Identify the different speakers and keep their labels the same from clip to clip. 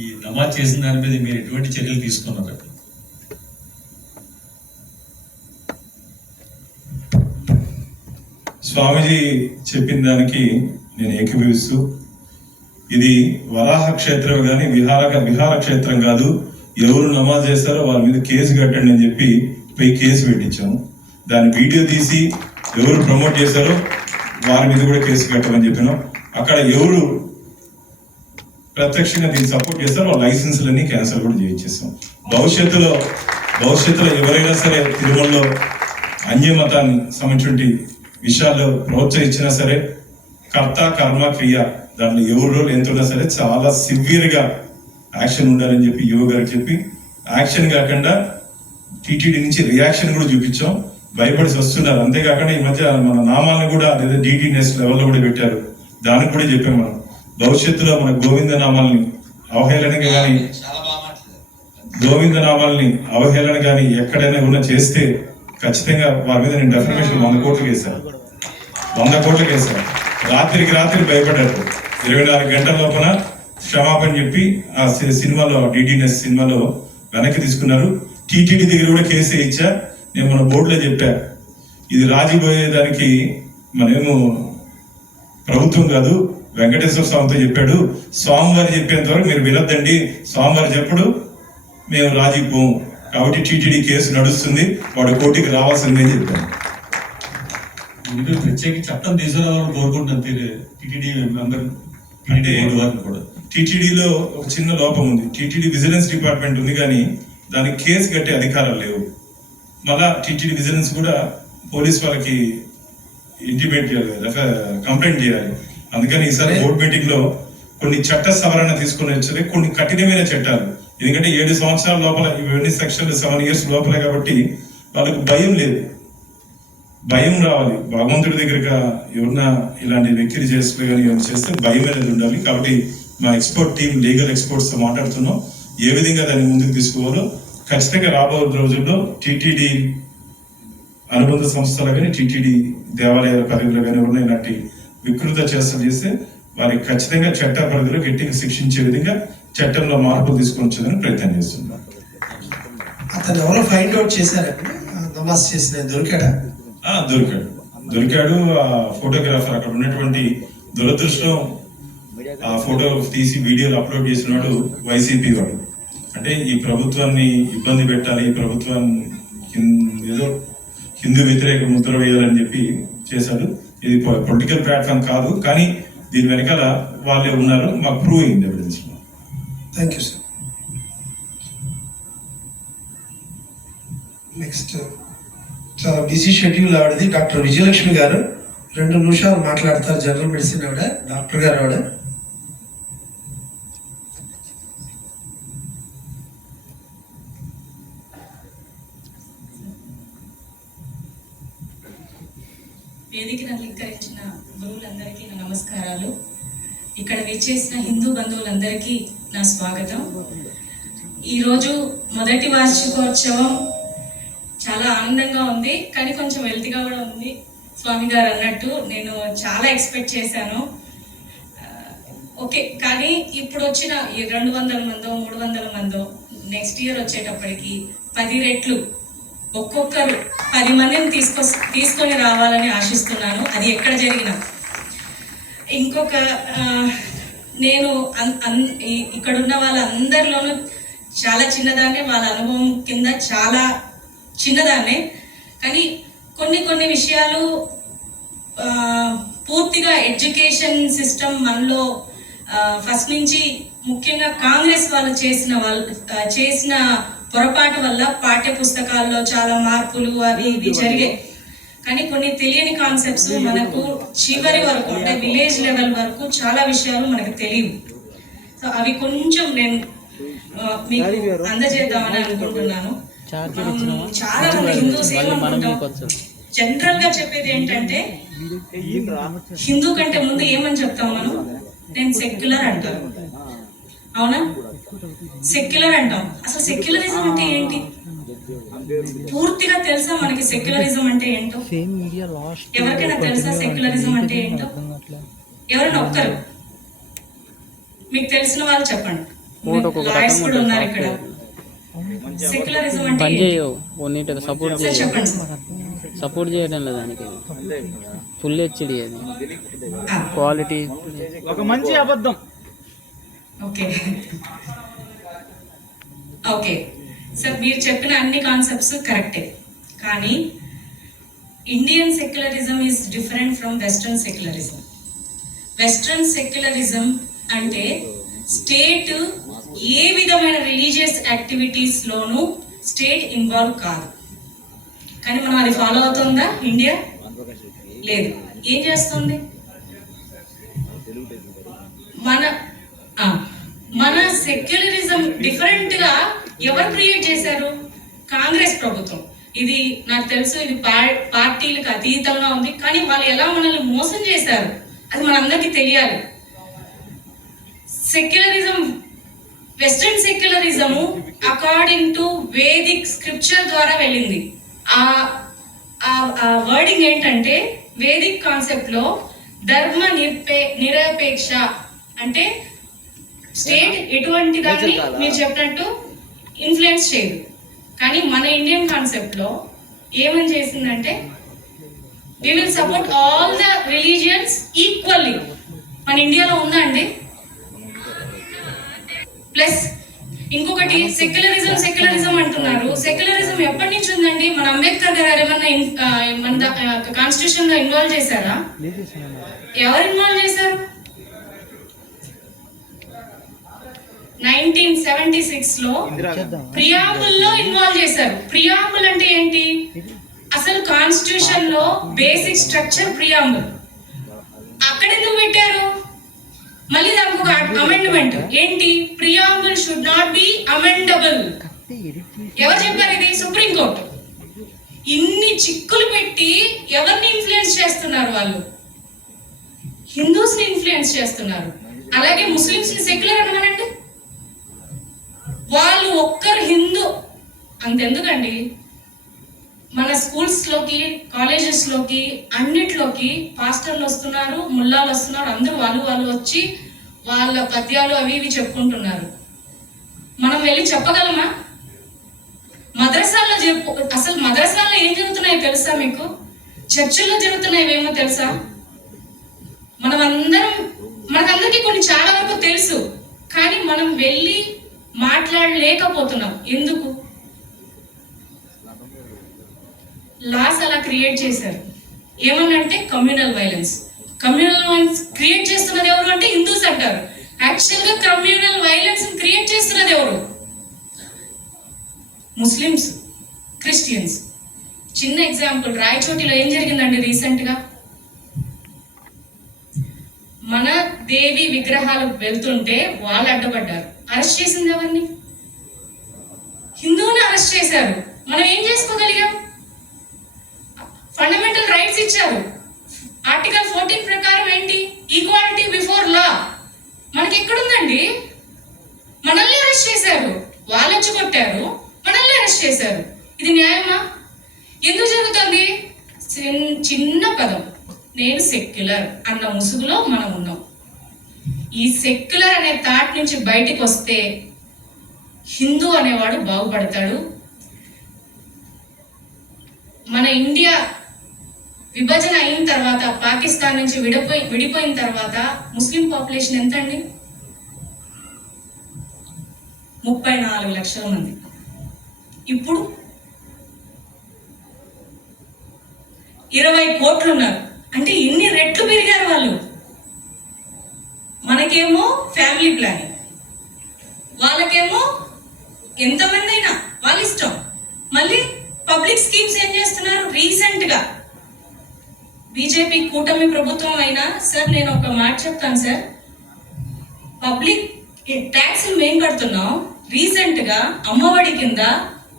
Speaker 1: ఈ నమాజ్ చేసిన దాని మీద మీరు ఎటువంటి చర్యలు తీసుకున్నారు?
Speaker 2: స్వామిజీ చెప్పిన దానికి నేను ఏకీభవిస్తూ ఇది వరాహ క్షేత్రం కానీ విహార విహార క్షేత్రం కాదు. ఎవరు నమాజ్ చేస్తారో వాళ్ళ మీద కేసు కట్టండి అని చెప్పి పోయి కేసు పెట్టించాము. దాని వీడియో తీసి ఎవరు ప్రమోట్ చేశారో వారి మీద కూడా కేసు కట్టమని చెప్పినాం. అక్కడ ఎవరు ప్రత్యక్షంగా దీన్ని సపోర్ట్ చేస్తారు. వాళ్ళ లైసెన్స్లన్నీ క్యాన్సిల్ కూడా చేయించేస్తాం. భవిష్యత్తులో భవిష్యత్తులో ఎవరైనా సరే తిరుమలలో అన్యమతాన్ని సంబంధించి విషయాలు ప్రోత్సహించినా సరే కర్త కర్మ క్రియ దాంట్లో ఎవరు రోల్ ఎంత ఉన్నా సరే చాలా సివియర్గా యాక్షన్ ఉండాలని చెప్పి యువ గారికి చెప్పి యాక్షన్ కాకుండా టీటీడీ నుంచి రియాక్షన్ కూడా చూపించాం. భయపడి వస్తున్నారు. అంతేకాకుండా ఈ మధ్య మన నామాలను కూడా లేదా నెక్స్ట్ లెవెల్లో కూడా పెట్టారు. దానికి కూడా చెప్పాం మనం. భవిష్యత్తులో మన గోవింద నామాల్ని అవహేళనగా కానీ
Speaker 3: చాలా బాగా మాట్లాడారు.
Speaker 2: గోవింద నామాల్ని అవహేళన కానీ ఎక్కడైనా ఉన్న చేస్తే ఖచ్చితంగా వారి మీద నేను డెఫినేషన్ వంద కోట్లు వేశాను. వంద కోట్లు వేశాను. రాత్రికి రాత్రి భయపడ్డారు. ఇరవై నాలుగు గంటల లోపల క్షమాపణ చెప్పి ఆ సినిమాలో డిడిఎస్ సినిమాలో వెనక్కి తీసుకున్నారు. టీటీడీ దగ్గర కూడా కేసు ఇచ్చా. నేను మన బోర్డులో చెప్పా. ఇది రాజీ పోయేదానికి మనమేమో ప్రభుత్వం కాదు వెంకటేశ్వర స్వామితో చెప్పాడు స్వామివారు చెప్పేంత వరకు మీరు వినొద్దండి. స్వామివారు చెప్పుడు మేము రాజీ పోము కాబట్టి టీటీడీ కేసు నడుస్తుంది వాడు కోర్టుకి రావాల్సిందే చెప్పాను
Speaker 1: మీరు ప్రత్యేక చట్టం తీసుకురావాలని కోరుకుంటున్నాను టీటీడీ మెంబర్ అంటే ఏడు వారిని కూడా.
Speaker 2: టీటీడీలో ఒక చిన్న లోపం ఉంది. టీటీడీ విజిలెన్స్ డిపార్ట్మెంట్ ఉంది కానీ దానికి కేసు కట్టే అధికారాలు లేవు. మళ్ళా టీటీడీ విజిలెన్స్ కూడా పోలీస్ వాళ్ళకి ఇంటిమేట్ చేయాలి కంప్లైంట్ చేయాలి. అందుకని ఈసారి బోర్డు మీటింగ్లో కొన్ని చట్ట సవరణ తీసుకుని వచ్చేది కొన్ని కఠినమైన చట్టాలు. ఎందుకంటే ఏడు సంవత్సరాల లోపల ఇవన్నీ సెక్షన్లు సెవెన్ ఇయర్స్ లోపలే కాబట్టి వాళ్ళకు భయం లేదు. భయం రావాలి. భగవంతుడి దగ్గరగా ఎవరన్నా ఇలాంటి వెక్కిరి చేసుకుని కానీ ఏమైనా చేస్తే భయం అనేది ఉండాలి. కాబట్టి మా ఎక్స్పోర్ట్ టీం లీగల్ ఎక్స్పోర్ట్స్తో మాట్లాడుతున్నాం. ఏ విధంగా దాన్ని ముందుకు తీసుకోవాలో ఖచ్చితంగా రాబో రోజుల్లో టీటీడీ అనుబంధ సంస్థలు కానీ టీటీడీ దేవాలయాల పరిధిలో కానీ ఎవరైనా ఇలాంటి వికృత చేష్టలు చేస్తే వారికి ఖచ్చితంగా చట్ట పరిధిలో గట్టిగా శిక్షించే విధంగా చట్టంలో మార్పులు తీసుకొని వచ్చేదని ప్రయత్నం చేస్తున్నాం.
Speaker 4: అతను ఎవరో ఫైండ్ అవుట్ చేశారండి నమాజ్ చేసిన దొరికాడా?
Speaker 2: ఆ దొరికాడు. దొరికాడు ఆ ఫోటోగ్రాఫర్ అక్కడ ఉన్నటువంటి దురదృష్టం ఆ ఫోటో తీసి వీడియోలు అప్లోడ్ చేసినాడు వైసీపీ వాడు. అంటే ఈ ప్రభుత్వాన్ని ఇబ్బంది పెట్టాలి ఈ ప్రభుత్వాన్ని ఏదో హిందూ వ్యతిరేక ముద్ర వేయాలని చెప్పి చేశాడు. ఇది పొలిటికల్ ప్లాట్ఫామ్ కాదు కానీ దీని వెనకాల వాళ్ళే ఉన్నారు. మాకు ప్రూవ్ అయింది evidence
Speaker 4: thank you sir next చాలా బిజీ షెడ్యూల్ ఆవిడది. డాక్టర్ విజయలక్ష్మి గారు రెండు నిమిషాలు మాట్లాడతారు. జనరల్ మెడిసిన్ ఆవిడ డాక్టర్ గారు ఆవిడ.
Speaker 5: వేదికను అలంకరించిన గురువులందరికీ నా నమస్కారాలు. ఇక్కడ విచ్చేసిన హిందూ బంధువులందరికీ నా స్వాగతం. ఈరోజు మొదటి వార్షికోత్సవం చాలా ఆనందంగా ఉంది కానీ కొంచెం వెల్తిగా కూడా ఉంది. స్వామి గారు అన్నట్టు నేను చాలా ఎక్స్పెక్ట్ చేశాను. ఓకే కానీ ఇప్పుడు వచ్చిన రెండు వందల మందో మూడు వందల మందో నెక్స్ట్ ఇయర్ వచ్చేటప్పటికి పది రెట్లు ఒక్కొక్కరు పది మందిని తీసుకొ తీసుకొని రావాలని ఆశిస్తున్నాను. అది ఎక్కడ జరిగినా. ఇంకొక నేను అన్- అన్- ఇక్కడ ఉన్న వాళ్ళందరిలోనూ చాలా చిన్నదాన్నే వాళ్ళ అనుభవం కింద చాలా చిన్నదాన్నే. కానీ కొన్ని కొన్ని విషయాలు పూర్తిగా ఎడ్యుకేషన్ సిస్టమ్ మనలో ఫస్ట్ నుంచి ముఖ్యంగా కాంగ్రెస్ వాళ్ళు చేసిన వాళ్ళు చేసిన పొరపాటు వల్ల పాఠ్య పుస్తకాల్లో చాలా మార్పులు అవి ఇవి జరిగాయి కానీ కొన్ని తెలియని కాన్సెప్ట్స్ మనకు చివరి వరకు అంటే విలేజ్ లెవెల్ వరకు చాలా విషయాలు మనకు తెలియవు. సో అవి కొంచెం నేను మీకు అందజేద్దామని అనుకుంటున్నాను. చాలా మంది హిందూస్ ఏమనుకుంటాం జనరల్గా చెప్పేది ఏంటంటే హిందూ కంటే ముందు ఏమని చెప్తాం మనం? నేను సెక్యులర్ అంటాను. అవునా? సెక్యులర్ అంటాం. అసలు సెక్యులరిజం అంటే ఏంటి? పూర్తిగా తెలుసా మనకి సెక్యులరిజం అంటే ఏంటో? ఎవరికైనా తెలుసా సెక్యులరిజం అంటే ఏంటో? ఎవరైనా ఒక్కరు? మీకు తెలిసిన వాళ్ళు చెప్పండి. లాయర్స్ కూడా ఉన్నారు ఇక్కడ. సెక్యులరిజం అంటే
Speaker 6: పని
Speaker 5: ఏంటి?
Speaker 6: చేయవు. కొన్నిటికి సపోర్ట్
Speaker 5: సార్
Speaker 6: సపోర్ట్ చేయడం లేదు దానికి. ఫుల్ హెచ్డి అది. క్వాలిటీ
Speaker 7: ఒక మంచి అబద్ధం.
Speaker 5: ఓకే. ఓకే. సార్ మీరు చెప్పిన అన్ని కాన్సెప్ట్స్ కరెక్టే కానీ Indian secularism is different from western secularism western secularism అంటే స్టేట్ ఏ విధమైన రిలీజియస్ యాక్టివిటీస్లోనూ స్టేట్ ఇన్వాల్వ్ కాదు. కానీ మనం అది ఫాలో అవుతుందా? ఇండియా లేదు. ఏం చేస్తుంది? మన మన సెక్యులరిజం డిఫరెంట్గా ఎవరు క్రియేట్ చేశారు? కాంగ్రెస్ ప్రభుత్వం. ఇది నాకు తెలుసు ఇది పార్టీలకు అతీతంగా ఉంది కానీ వాళ్ళు ఎలా మనల్ని మోసం చేశారు? అది మనందరికీ తెలియాలి. Secularism western secularism according to Vedic scripture ద్వారా వెళ్ళింది. ఆ ఆ వర్డింగ్ ఏంటంటే వేదిక్ కాన్సెప్ట్లో ధర్మ నిరపే నిరపేక్ష అంటే స్టేట్ ఎటువంటి దాన్ని మీరు చెప్పినట్టు ఇన్ఫ్లుయెన్స్ చేయదు. కానీ మన ఇండియన్ కాన్సెప్ట్లో ఏమని చేసిందంటే we will support all the religions equally మన ఇండియాలో ఉందా అండి? ప్లస్ ఇంకొకటి సెక్యులరిజం సెక్యులరిజం అంటున్నారు. సెక్యులరిజం ఎప్పటి నుంచి ఉందండి? మన అంబేద్కర్ గారు ఏమన్నా మన కాన్స్టిట్యూషన్లో ఇన్వాల్వ్ చేశారా? ఎవరు ఇన్వాల్వ్ చేశారు? నైన్టీన్ సెవెంటీ సిక్స్లో ప్రియాంబుల్లో ఇన్వాల్వ్ చేశారు. ప్రియాంబుల్ అంటే ఏంటి? అసలు కాన్స్టిట్యూషన్లో బేసిక్ స్ట్రక్చర్ ప్రియాంబుల్. అక్కడ ఎందుకు పెట్టారు? మళ్ళీ దానికి ఒక అమెండ్మెంట్ ఏంటి? Preamble should not be amendable ఎవరు చెప్పారు ఇది? Supreme court. ఇన్ని చిక్కులు పెట్టి ఎవరిని ఇన్ఫ్లుయెన్స్ చేస్తున్నారు వాళ్ళు? హిందూస్ని ఇన్ఫ్లుయెన్స్ చేస్తున్నారు. అలాగే ముస్లిమ్స్ని సెక్యులర్ అనమనండి? వాళ్ళు ఒక్కరు హిందూ. అంతెందుకండి? మన స్కూల్స్లోకి కాలేజెస్లోకి అన్నిట్లోకి పాస్టర్లు వస్తున్నారు ముల్లాలు వస్తున్నారు అందరూ వాళ్ళు వాళ్ళు వచ్చి వాళ్ళ పద్యాలు అవి ఇవి చెప్పుకుంటున్నారు. మనం వెళ్ళి చెప్పగలమా? మద్రసాల్లో చెప్పు అసలు మద్రసాల్లో ఏం జరుగుతున్నాయో తెలుసా మీకు? చర్చిల్లో జరుగుతున్నాయేమో తెలుసా? మనమందరం మనకందరికీ కొన్ని చాలా వరకు తెలుసు కానీ మనం వెళ్ళి మాట్లాడలేకపోతున్నాం. ఎందుకు? లాస్ అలా క్రియేట్ చేశారు. ఏమన్నంటే communal violence communal violence create చేస్తున్నది ఎవరు అంటే హిందూస్ అంటారు. యాక్చువల్గా కమ్యూనల్ వైలెన్స్ క్రియేట్ చేస్తున్నది ఎవరు? ముస్లిమ్స్ క్రిస్టియన్స్ చిన్న ఎగ్జాంపుల్ రాయచోటిలో ఏం జరిగిందండి రీసెంట్గా మన దేవి విగ్రహాలు వెళ్తుంటే వాళ్ళు అడ్డపడ్డారు. అరెస్ట్ చేసింది ఎవరిని? హిందువుని అరెస్ట్ చేశారు. మనం ఏం చేసుకోగలిగాం? ఫండమెంటల్ రైట్స్ ఇచ్చారు. ఆర్టికల్ ఫోర్టీన్ ప్రకారం ఏంటి? ఈక్వాలిటీ బిఫోర్ లా మనకి ఎక్కడుందండి మనల్ని అరెస్ట్ చేశారు. వాళ్ళొచ్చి కొట్టారు. మనల్ని అరెస్ట్ చేశారు. ఇది న్యాయమా? ఎందుకు జరుగుతుంది? చిన్న పదం. నేను సెక్యులర్ అన్న ముసుగులో మనం ఉన్నాం. ఈ సెక్యులర్ అనే థాట్ నుంచి బయటికి వస్తే హిందూ అనేవాడు బాగుపడతాడు. మన ఇండియా విభజన అయిన తర్వాత పాకిస్తాన్ నుంచి విడిపోయి విడిపోయిన తర్వాత ముస్లిం పాపులేషన్ ఎంత అండి ముప్పై నాలుగు లక్షల మంది. ఇప్పుడు ఇరవై కోట్లు ఉన్నారు అంటే ఇన్ని రెట్లు పెరిగారు వాళ్ళు. మనకేమో ఫ్యామిలీ ప్లానింగ్. వాళ్ళకేమో ఎంతమంది అయినా వాళ్ళ ఇష్టం. మళ్ళీ పబ్లిక్ స్కీమ్స్ ఏం చేస్తున్నారు? రీసెంట్గా బీజేపీ కూటమి ప్రభుత్వం అయినా సార్ నేను ఒక మాట చెప్తాను సార్. పబ్లిక్ ట్యాక్స్ మేము కడుతున్నాం. రీసెంట్గా అమ్మఒడి కింద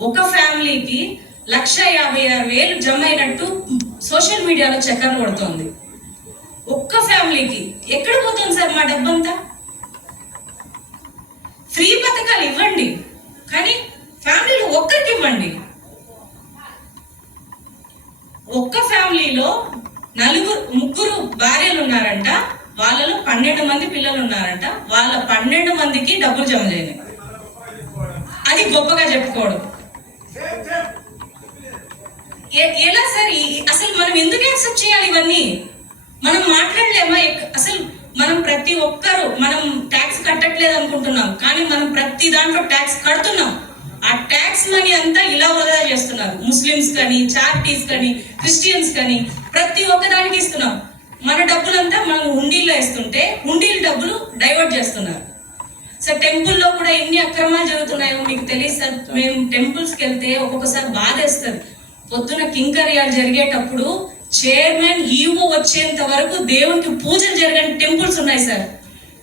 Speaker 5: ఒక ఫ్యామిలీకి లక్ష యాభై ఆరు వేలు జమ అయినట్టు సోషల్ మీడియాలో చక్కర్లు కొడుతోంది. ఒక్క ఫ్యామిలీకి ఎక్కడ పోతుంది సార్ మా డబ్బంతా? ఫ్రీ పథకాలు ఇవ్వండి. కానీ ఫ్యామిలీలో ఒక్కరికి ఇవ్వండి ఒక్క ఫ్యామిలీలో నలుగురు ముగ్గురు భార్యలు ఉన్నారంట వాళ్ళలో పన్నెండు మంది పిల్లలు ఉన్నారంట వాళ్ళ పన్నెండు మందికి డబ్బులు జమ చేయలేదు అది గొప్పగా చెప్పుకోవడం. ఎలా సార్? అసలు మనం ఎందుకు యాక్సెప్ట్ చేయాలి ఇవన్నీ? మనం మాట్లాడలేమా? అసలు మనం ప్రతి ఒక్కరు మనం ట్యాక్స్ కట్టట్లేదు అనుకుంటున్నాం. కానీ మనం ప్రతి దాంట్లో ట్యాక్స్ కడుతున్నాం. ఆ ట్యాక్స్ మనీ అంతా ఇలా వృధా చేస్తున్నారు. ముస్లిమ్స్ కానీ చారిటీస్ కానీ క్రిస్టియన్స్ కానీ ప్రతి ఒక్క దానికి ఇస్తున్నాం. మన డబ్బులంతా మనం హుండీల్లో ఇస్తుంటే హుండీల డబ్బులు డైవర్ట్ చేస్తున్నారు. సార్ టెంపుల్లో కూడా ఎన్ని అక్రమాలు జరుగుతున్నాయో మీకు తెలియదు సార్. మేము టెంపుల్స్కి వెళ్తే ఒక్కొక్కసారి బాధేస్తుంది. పొద్దున కింకర్యాలు జరిగేటప్పుడు చైర్మన్ ఈవో వచ్చేంత వరకు దేవునికి పూజలు జరగని టెంపుల్స్ ఉన్నాయి సార్.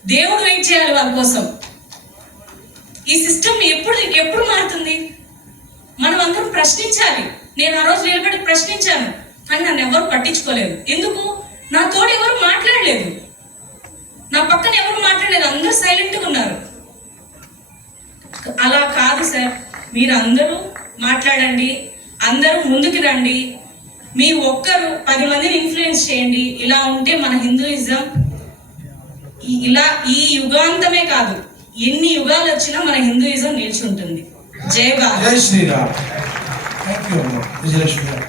Speaker 5: దేవుడు వెయిట్ చేయాలి వాళ్ళ కోసం. ఈ సిస్టమ్ ఎప్పుడు ఎప్పుడు మారుతుంది? మనం అందరం ప్రశ్నించాలి. నేను ఆ రోజు నిలబడి ప్రశ్నించాను కానీ నన్ను ఎవరు పట్టించుకోలేదు. ఎందుకు? నా తోడు ఎవరు మాట్లాడలేదు. నా పక్కన ఎవరు మాట్లాడలేదు. అందరూ సైలెంట్గా ఉన్నారు. అలా కాదు సార్. మీరు అందరూ మాట్లాడండి. అందరూ ముందుకు రండి. మీరు ఒక్కరు పది మందిని ఇన్ఫ్లుయెన్స్ చేయండి. ఇలా ఉంటే మన హిందూయిజం ఇలా ఈ యుగాంతమే కాదు ఎన్ని యుగాలు వచ్చినా మన హిందూయిజం నిల్చుంటుంది. జై భారత్.
Speaker 4: జై శ్రీరామ్. థ్యాంక్ యూ అమ్మ. విజయలక్ష్మి గారు.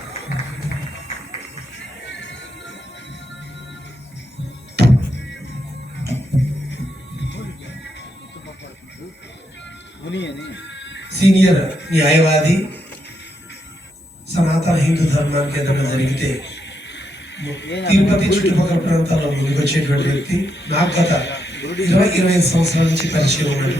Speaker 4: సీనియర్ న్యాయవాది సనాతన హిందూ ధర్మానికి ఏదైనా జరిగితే తిరుపతి చుట్టుపక్కల ప్రాంతాల్లో ముందుకు వ్యక్తి నాకు గత ఇరవై ఇరవై సంవత్సరాల నుంచి పరిచయం ఉన్నటువంటి